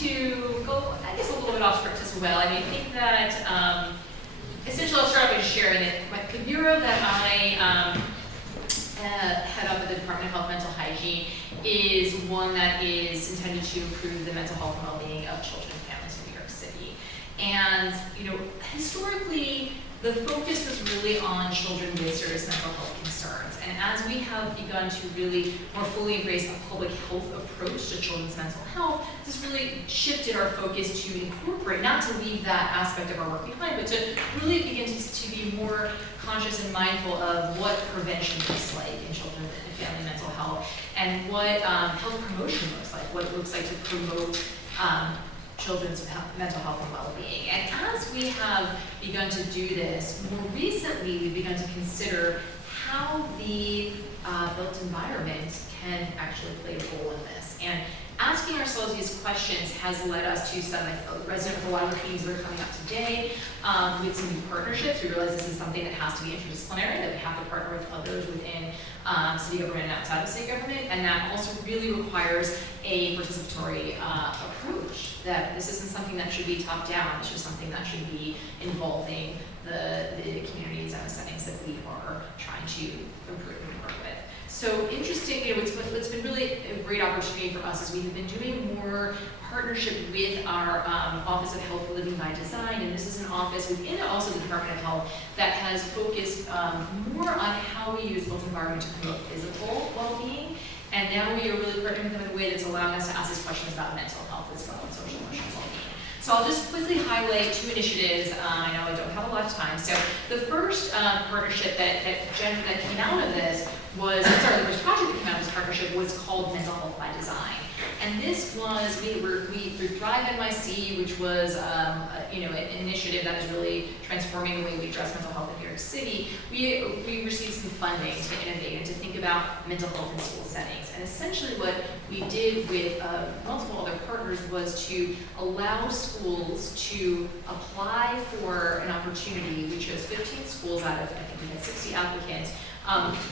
to go, I guess, a little bit off script as well. I mean, I think that essentially I'll start off by just sharing that the bureau that I head up at the Department of Health and Mental Hygiene is one that is intended to improve the mental health and well-being of children and families in New York City. And, you know, historically, the focus was really on children with serious mental health concerns. And as we have begun to really more fully embrace a public health approach to children's mental health, this really shifted our focus to incorporate, not to leave that aspect of our work behind, but to really begin to be more conscious and mindful of what prevention looks like in children and family mental health, and what health promotion looks like, what it looks like to promote children's mental health and well-being. And as we have begun to do this, more recently we've begun to consider how the built environment can actually play a role in this. And asking ourselves these questions has led us to some resonate with a lot of the themes that are coming up today, with some new partnerships. We realize this is something that has to be interdisciplinary, that we have to partner with others within city government and outside of city government, and that also really requires a participatory approach, that this isn't something that should be top down, it's just something that should be involving the communities and the settings that we are trying to improve and work with. So interesting, you know, what's been really a great opportunity for us is we have been doing more partnership with our Office of Health Living by Design, and this is an office within also the Department of Health that has focused more on how we use built environment to promote physical well-being, and now we are really partnering with them in a way that's allowing us to ask these questions about mental health as well and social emotional well-being. So I'll just quickly highlight two initiatives. I know I don't have a lot of time. So the first partnership that came out of this was, the first project that came out of this partnership was called Mental Health by Design. And this was, through Thrive NYC, which was an initiative that is really transforming the way we address mental health in New York City, we received some funding to innovate and to think about mental health in school settings. And essentially what we did with multiple other partners was to allow schools to apply for an opportunity. We chose 15 schools out of, I think we had 60 applicants,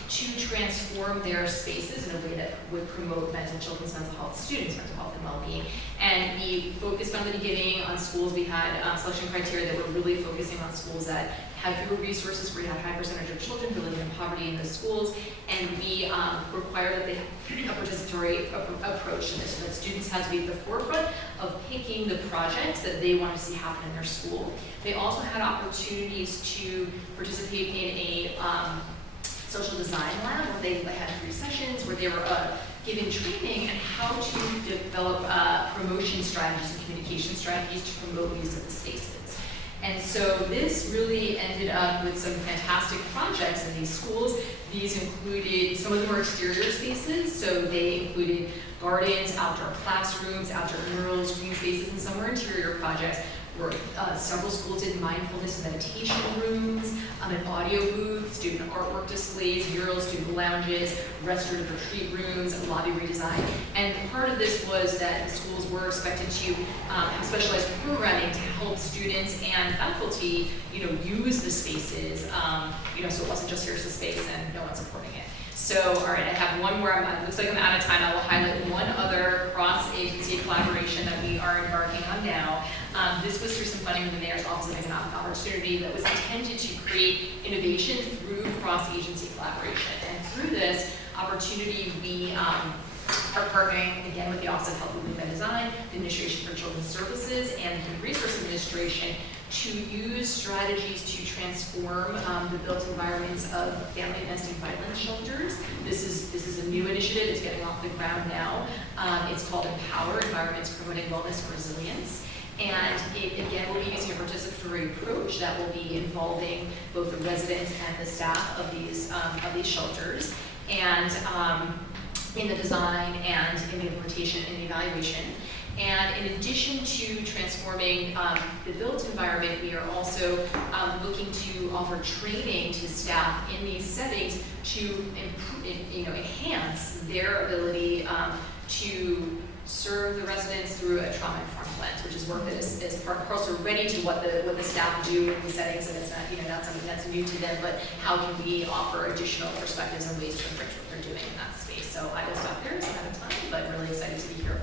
to transform their spaces in a way that would promote children's mental health, students' mental health and well-being. And we focused from the beginning on schools. We had selection criteria that were really focusing on schools that have fewer resources, where you have a high percentage of children who live in poverty in those schools, and we required that they have a participatory approach to this, so that students had to be at the forefront of picking the projects that they wanted to see happen in their school. They also had opportunities to participate in a social design lab, where they had 3 sessions where they were given training on how to develop promotion strategies and communication strategies to promote use of the spaces. And so this really ended up with some fantastic projects in these schools. These included, some of them were exterior spaces, so they included gardens, outdoor classrooms, outdoor murals, green spaces, and some were interior projects. Several schools did mindfulness and meditation rooms, an audio booth, student artwork displays, murals, student lounges, restorative retreat rooms, lobby redesign. And part of this was that the schools were expected to have specialized programming to help students and faculty, use the spaces, so it wasn't just here's the space and no one's supporting it. So, all right, I have one more. It looks like I'm out of time. I will highlight one other cross-agency collaboration that we are embarking on now. This was through some funding from the Mayor's Office of Economic Opportunity that was intended to create innovation through cross-agency collaboration. And through this opportunity, we are partnering again with the Office of Health and Design, the Administration for Children's Services, and the Human Resource Administration to use strategies to transform the built environments of family and domestic violence shelters. This is a new initiative. It's getting off the ground now. It's called Empower Environments Promoting Wellness and Resilience. And it, again, will be using a participatory approach that will be involving both the residents and the staff of these shelters, and in the design and in the implementation and the evaluation. And in addition to transforming the built environment, we are also looking to offer training to staff in these settings to enhance their ability to serve the residents through a trauma-informed lens, which is work that is also ready to what the staff do in the settings, and it's not something that's new to them, but how can we offer additional perspectives and ways to enrich what they're doing in that space. So I will stop here, so I'm out of time, but really excited to be here.